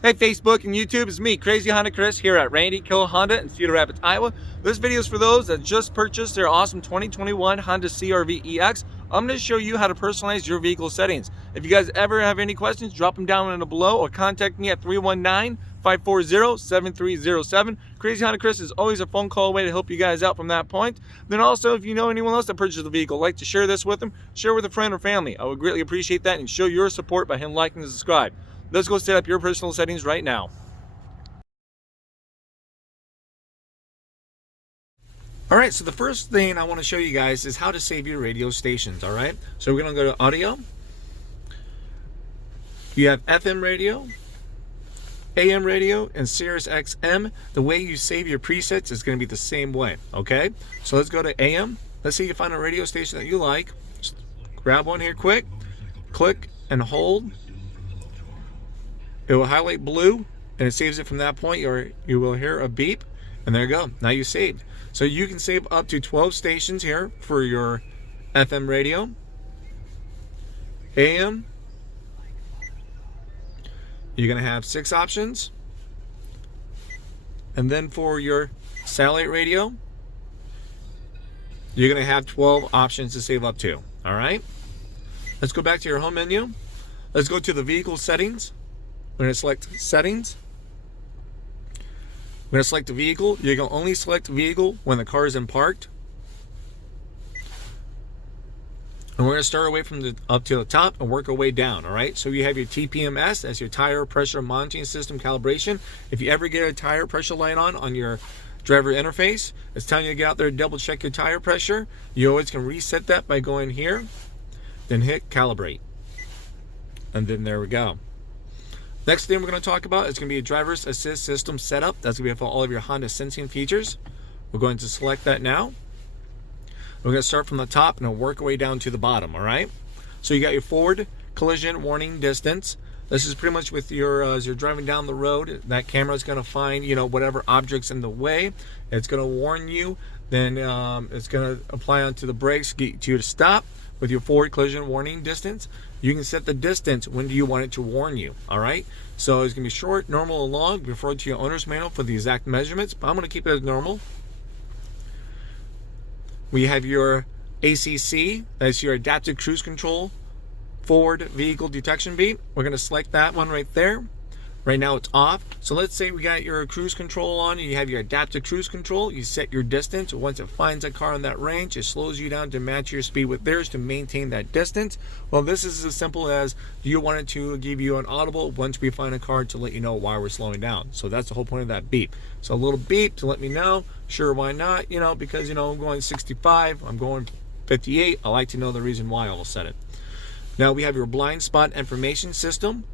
Hey Facebook and YouTube, it's me, Crazy Honda Chris, here at Randy Kill Honda in Cedar Rapids, Iowa. This video is for those that just purchased their awesome 2021 Honda CR-V EX. I'm going to show you how to personalize your vehicle settings. If you guys ever have any questions, drop them down in the below or contact me at 319-540-7307. Crazy Honda Chris is always a phone call away to help you guys out from that point. Then also, if you know anyone else that purchased a vehicle, like to share this with them, share with a friend or family. I would greatly appreciate that and show your support by him liking and subscribe. Let's go set up your personal settings right now. Alright, so the first thing I want to show you guys is how to save your radio stations, alright? So we're going to go to audio. You have FM radio, AM radio, and Sirius XM. The way you save your presets is going to be the same way, okay? So let's go to AM. Let's say you find a radio station that you like. Just grab one here quick, click and hold. It will highlight blue and it saves it from that point. You will hear a beep and there you go. Now you saved. So you can save up to 12 stations here for your FM radio, AM. You're going to have 6 options. And then for your satellite radio, you're going to have 12 options to save up to. All right. Let's go back to your home menu. Let's go to the vehicle settings. We're going to select settings. We're going to select the vehicle. You're going to only select vehicle when the car is in parked. And we're going to start away from the up to the top and work our way down. All right. So you have your TPMS, that's your tire pressure monitoring system calibration. If you ever get a tire pressure light on your driver interface, it's telling you to get out there and double check your tire pressure. You always can reset that by going here, then hit calibrate. And then there we go. Next thing we're going to talk about is going to be a driver's assist system setup. That's going to be for all of your Honda sensing features. We're going to select that now. We're going to start from the top and work our way down to the bottom, all right? So you got your forward collision warning distance. This is pretty much with your, as you're driving down the road, that camera is going to find, whatever objects in the way. It's going to warn you. Then it's going to apply onto the brakes, get you to stop with your forward collision warning distance. You can set the distance when do you want it to warn you, all right? So it's going to be short, normal, and long. Refer to your owner's manual for the exact measurements, but I'm going to keep it as normal. We have your ACC, that's your adaptive cruise control forward vehicle detection beep. We're going to select that one right there. Right now it's off. So let's say we got your cruise control on, and you have your adaptive cruise control. You set your distance. Once it finds a car in that range, it slows you down to match your speed with theirs to maintain that distance. Well, this is as simple as, do you want it to give you an audible once we find a car to let you know why we're slowing down? So that's the whole point of that beep. So a little beep to let me know. Sure, why not? Because I'm going 65, I'm going 58. I like to know the reason why I'll set it. Now we have your blind spot information system.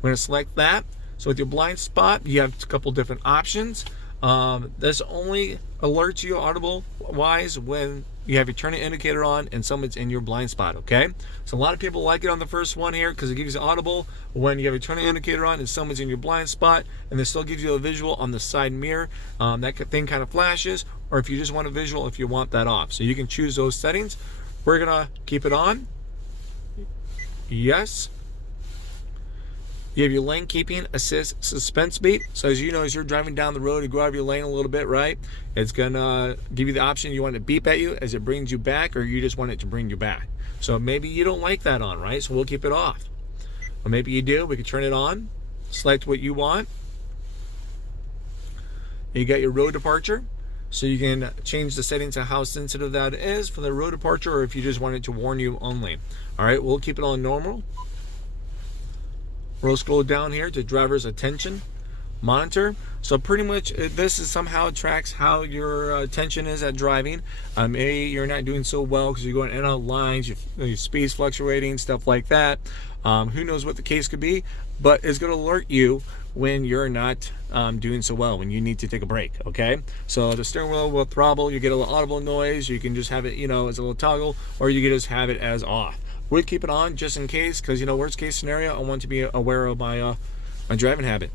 We're going to select that. So with your blind spot, you have a couple different options. This only alerts you audible wise when you have your turning indicator on and someone's in your blind spot, okay? So a lot of people like it on the first one here because it gives you audible when you have your turning indicator on and someone's in your blind spot, and it still gives you a visual on the side mirror. That thing kind of flashes, or if you just want a visual, if you want that off. So you can choose those settings. We're going to keep it on. Yes. You have your lane keeping assist suspense beep. So as you know, as you're driving down the road, you go out of your lane a little bit, right? It's gonna give you the option you want to beep at you as it brings you back, or you just want it to bring you back. So maybe you don't like that on, right? So we'll keep it off. Or maybe you do. We can turn it on. Select what you want. You got your road departure. So you can change the settings to how sensitive that is for the road departure, or if you just want it to warn you only. All right, we'll keep it on normal. We'll scroll down here to driver's attention monitor. So pretty much this is somehow tracks how your attention is at driving. Maybe you're not doing so well because you're going in and out lines, your speed's fluctuating, stuff like that. Who knows what the case could be, but it's going to alert you when you're not doing so well, when you need to take a break, okay? So the steering wheel will throttle, you get a little audible noise, you can just have it, as a little toggle, or you can just have it as off. We'd keep it on just in case, because worst case scenario, I want to be aware of my my driving habit.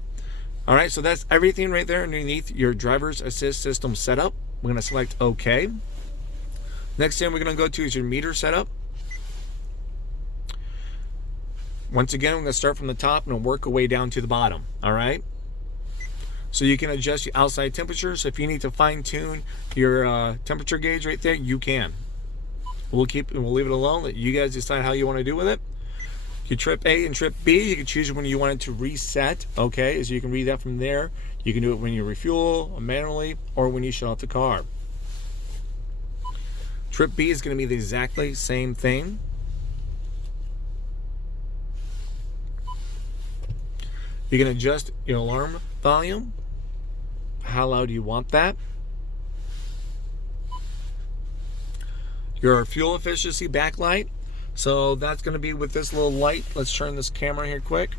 All right, so that's everything right there underneath your driver's assist system setup. We're going to select OK. Next thing we're going to go to is your meter setup. Once again, we're going to start from the top and work our way down to the bottom. All right. So you can adjust your outside temperature. So if you need to fine tune your temperature gauge right there, you can. We'll leave it alone. Let you guys decide how you want to do with it. Your trip A and trip B, you can choose when you want it to reset. Okay, so you can read that from there. You can do it when you refuel, or manually, or when you shut off the car. Trip B is going to be the exactly same thing. You can adjust your alarm volume. How loud you want that. Your fuel efficiency backlight. So that's going to be with this little light. Let's turn this camera here quick.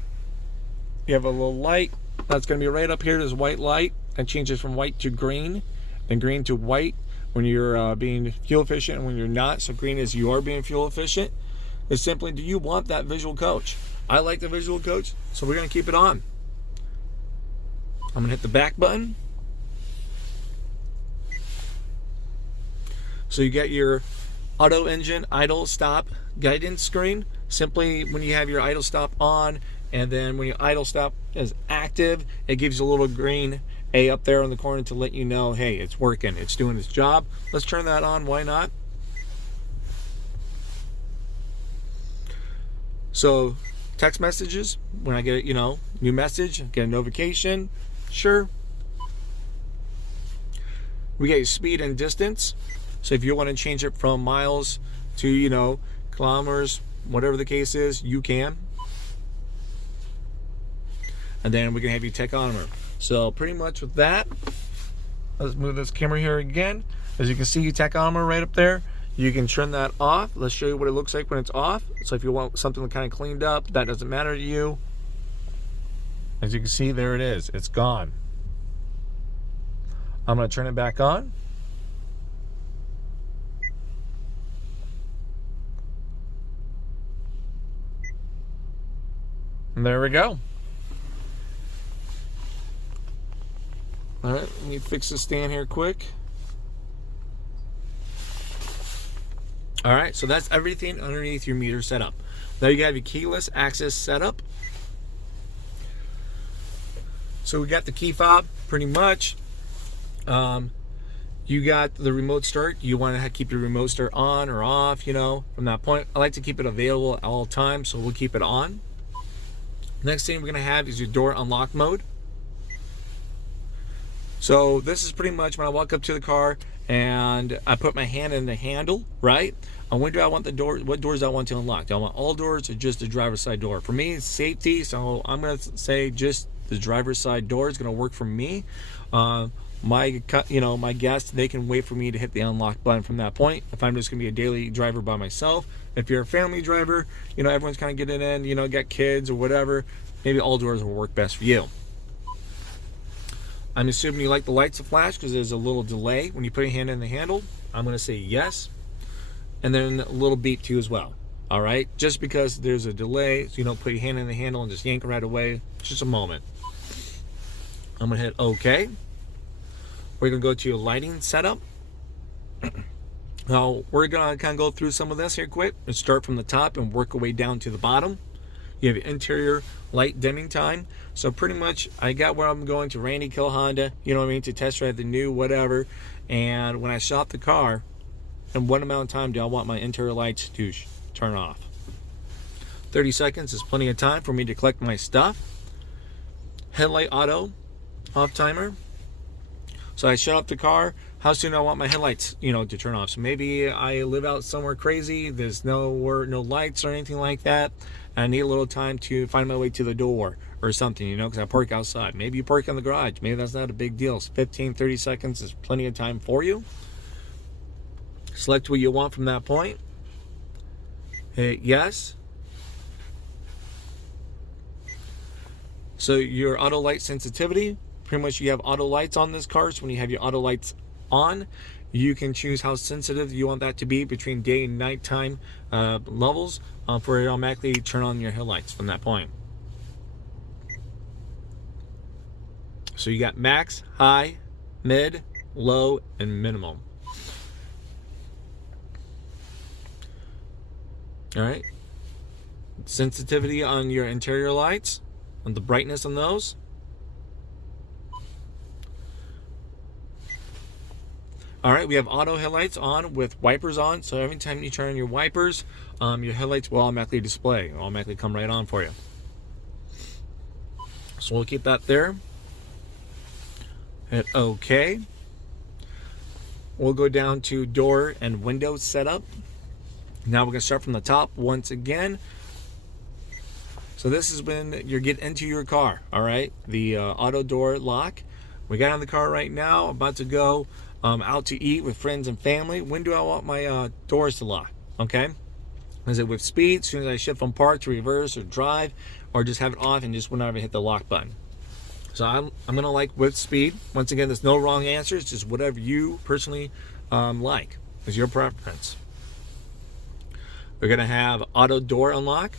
You have a little light. That's going to be right up here. This white light. That changes from white to green. Then green to white when you're being fuel efficient and when you're not. So green is you are being fuel efficient. It's simply, do you want that visual coach? I like the visual coach, so we're going to keep it on. I'm going to hit the back button. So you get your auto engine idle stop guidance screen. Simply when you have your idle stop on, and then when your idle stop is active, it gives you a little green A up there in the corner to let you know, hey, it's working, it's doing its job. Let's turn that on, why not? So text messages, when I get new message, get a notification, sure. We get speed and distance. So if you want to change it from miles to, kilometers, whatever the case is, you can. And then we can have your tachometer. So pretty much with that, let's move this camera here again. As you can see, your tachometer right up there. You can turn that off. Let's show you what it looks like when it's off. So if you want something kind of cleaned up, that doesn't matter to you. As you can see, there it is. It's gone. I'm going to turn it back on. And there we go. All right, let me fix the stand here quick. All right, so that's everything underneath your meter setup. Now you have your keyless access setup. So we got the key fob, pretty much. You got the remote start. You want to keep your remote start on or off, from that point. I like to keep it available at all times, so we'll keep it on. Next thing we're going to have is your door unlock mode. So this is pretty much when I walk up to the car and I put my hand in the handle, right? And when do I want the door? What doors do I want to unlock? Do I want all doors or just the driver's side door? For me, it's safety, so I'm going to say just the driver's side door is going to work for me. My guests, they can wait for me to hit the unlock button from that point. If I'm just going to be a daily driver by myself. If you're a family driver, everyone's kind of getting in, got kids or whatever, maybe all doors will work best for you. I'm assuming you like the lights to flash because there's a little delay when you put your hand in the handle. I'm going to say yes. And then a little beep too as well. All right? Just because there's a delay, so you don't put your hand in the handle and just yank it right away. Just a moment. I'm going to hit OK. We're going to go to your lighting setup. Now, we're going to kind of go through some of this here quick and start from the top and work our way down to the bottom. You have your interior light dimming time. So pretty much I got where I'm going to Randy Kill Honda, to test drive the new whatever. And when I shop the car, in what amount of time do I want my interior lights to turn off? 30 seconds is plenty of time for me to collect my stuff. Headlight auto off timer. So I shut off the car. How soon do I want my headlights, to turn off? So maybe I live out somewhere crazy. There's no lights or anything like that. And I need a little time to find my way to the door or something, because I park outside. Maybe you park in the garage. Maybe that's not a big deal. So 15, 30 seconds is plenty of time for you. Select what you want from that point. Hit yes. So your auto light sensitivity. Pretty much you have auto lights on this car, so when you have your auto lights on, you can choose how sensitive you want that to be between day and nighttime levels for it to automatically turn on your headlights from that point. So you got max, high, mid, low, and minimum. All right. sensitivity on your interior lights, on the brightness on those. All right, we have auto headlights on with wipers on, so every time you turn on your wipers, your headlights will automatically display, automatically come right on for you. So we'll keep that there. Hit OK. We'll go down to door and window setup. Now we're going to start from the top once again. So this is when you get into your car, all right? The auto door lock. We got in the car right now, about to go out to eat with friends and family. When do I want my doors to lock, okay? Is it with speed, as soon as I shift from park to reverse or drive, or just have it off and just whenever I hit the lock button? So I'm going to like with speed. Once again, there's no wrong answer. It's just whatever you personally like. Is your preference. We're going to have auto door unlock.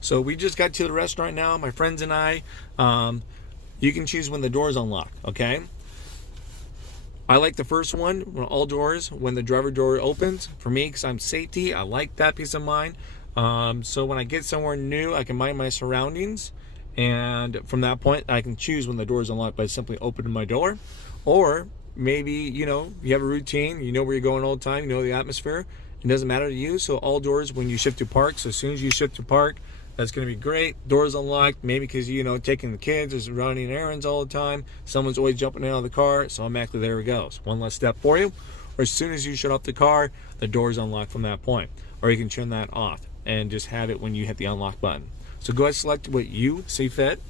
So we just got to the restaurant now, my friends and I. You can choose when the doors unlock, okay? I like the first one, when all doors, when the driver door opens. For me, because I'm safety, I like that peace of mind. So when I get somewhere new, I can mind my surroundings. And from that point, I can choose when the door is unlocked by simply opening my door. Or maybe, you know, you have a routine, you know where you're going all the time, you know the atmosphere. It doesn't matter to you. So all doors when you shift to park. So as soon as you shift to park, that's going to be great. Doors unlocked, maybe because, you know, taking the kids, is running errands all the time. Someone's always jumping out of the car. So automatically there it goes. One less step for you. Or as soon as you shut off the car, the door's unlocked from that point. Or you can turn that off and just have it when you hit the unlock button. So go ahead and select what you see fit.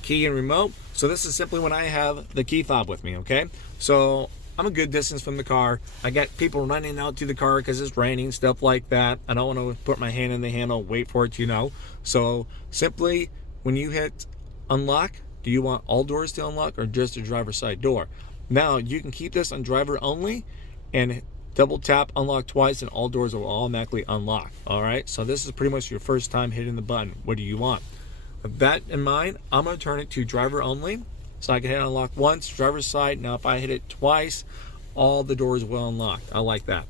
Key and remote. So this is simply when I have the key fob with me, okay? So I'm a good distance from the car. I got people running out to the car because it's raining, stuff like that. I don't want to put my hand in the handle, wait for it, you know. So simply when you hit unlock, do you want all doors to unlock or just the driver's side door? Now you can keep this on driver only and double tap unlock twice and all doors will automatically unlock. All right, so this is pretty much your first time hitting the button. What do you want? With that in mind, I'm going to turn it to driver only. So I can hit unlock once, driver's side. Now if I hit it twice, all the doors will unlock. I like that.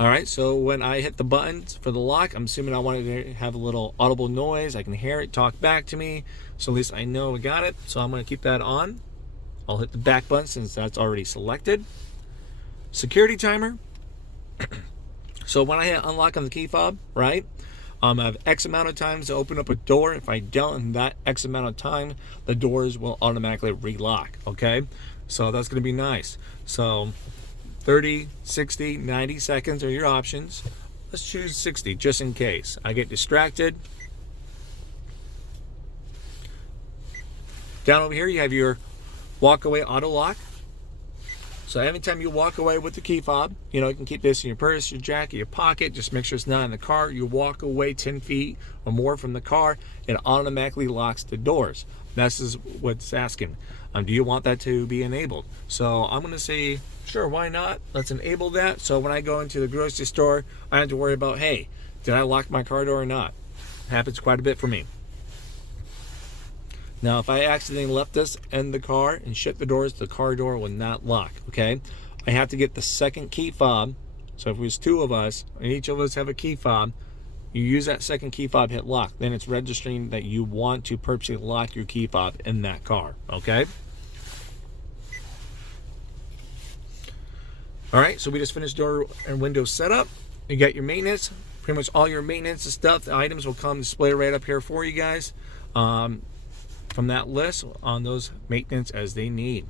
All right, so when I hit the buttons for the lock, I'm assuming I wanted to have a little audible noise. I can hear it talk back to me. So at least I know I got it. So I'm going to keep that on. I'll hit the back button since that's already selected. Security timer. So when I hit unlock on the key fob, right? I have X amount of times to open up a door. If I don't in that X amount of time, the doors will automatically relock, okay? So that's going to be nice. So 30, 60, 90 seconds are your options. Let's choose 60 just in case I get distracted. Down over here, you have your walk away auto lock. So every time you walk away with the key fob, you know, you can keep this in your purse, your jacket, your pocket. Just make sure it's not in the car. You walk away 10 feet or more from the car, it automatically locks the doors. This is what it's asking. Do you want that to be enabled? So I'm going to say, sure, why not? Let's enable that. So when I go into the grocery store, I don't have to worry about, hey, did I lock my car door or not? It happens quite a bit for me. Now, if I accidentally left this in the car and shut the doors, the car door will not lock, okay? I have to get the second key fob. So if it was two of us, and each of us have a key fob, you use that second key fob, hit lock. Then it's registering that you want to purposely lock your key fob in that car, okay? All right, so we just finished door and window setup. You got your maintenance. Pretty much all your maintenance and stuff, the items will come display right up here for you guys. From that list on those maintenance as they need.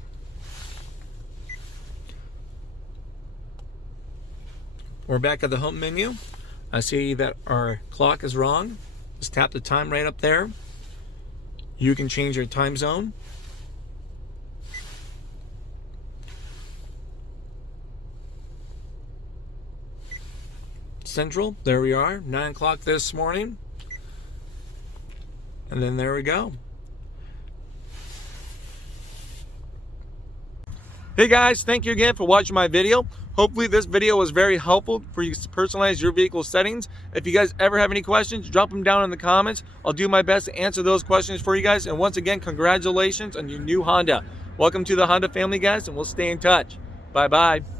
We're back at the home menu. I see that our clock is wrong. Just tap the time right up there. You can change your time zone. Central, there we are, 9 o'clock this morning. And then there we go. Hey guys, thank you again for watching my video. Hopefully this video was very helpful for you to personalize your vehicle settings. If you guys ever have any questions, drop them down in the comments. I'll do my best to answer those questions for you guys. And once again, congratulations on your new Honda. Welcome to the Honda family, guys, and we'll stay in touch. Bye-bye.